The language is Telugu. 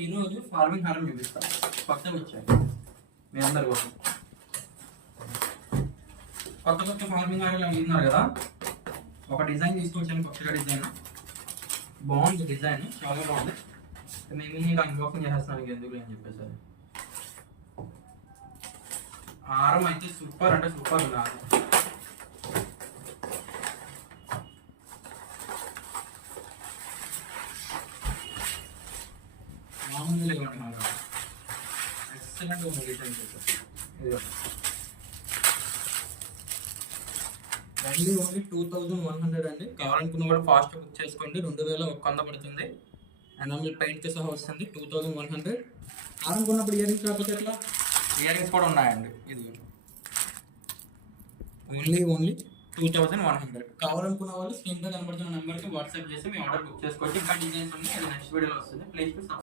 ఈరోజు ఫార్మింగ్ హారం చూపిస్తాను. కొత్తగా వచ్చాయి మీ అందరి కోసం. కొత్త ఫార్మింగ్ హారాలు అడుగుతున్నారు కదా, ఒక డిజైన్ తీసుకొచ్చాను. కొత్తగా డిజైన్ బాగుంది, డిజైన్ చాలా బాగుంది. మేము నీకు అన్బాక్సింగ్ చేసేస్తాను ఎందుకు అని చెప్పేసి. హారం అయితే సూపర్ అంటే సూపర్ ఉంది. మామూలుగా ఇవ్వండి, ఎక్సలెంట్ ఉంది డిజైన్. ఓన్లీ 2100 అండి. కావాలనుకున్న కూడా ఫాస్ట్ బుక్ చేసుకోండి. 2100 పడుతుంది. ఎనామిల్ పెయింట్తో సహా వస్తుంది. 2100. అనుకున్నప్పుడు ఇయర్ రింగ్స్ రాకపోతే ఎట్లా? ఇయర్ రింగ్స్ కూడా ఉన్నాయండి. ఇది ఓన్లీ 2100. కావాలనుకున్న వాళ్ళు స్క్రీన్ పై కనబడుతున్న నెంబర్కి వాట్సాప్ చేసి మీ ఆర్డర్ బుక్ చేసుకోవచ్చు. ఇంకా డిజైన్స్ ఉన్నాయి, అది నెక్స్ట్ వీడియోలో వస్తుంది. ప్లీజ్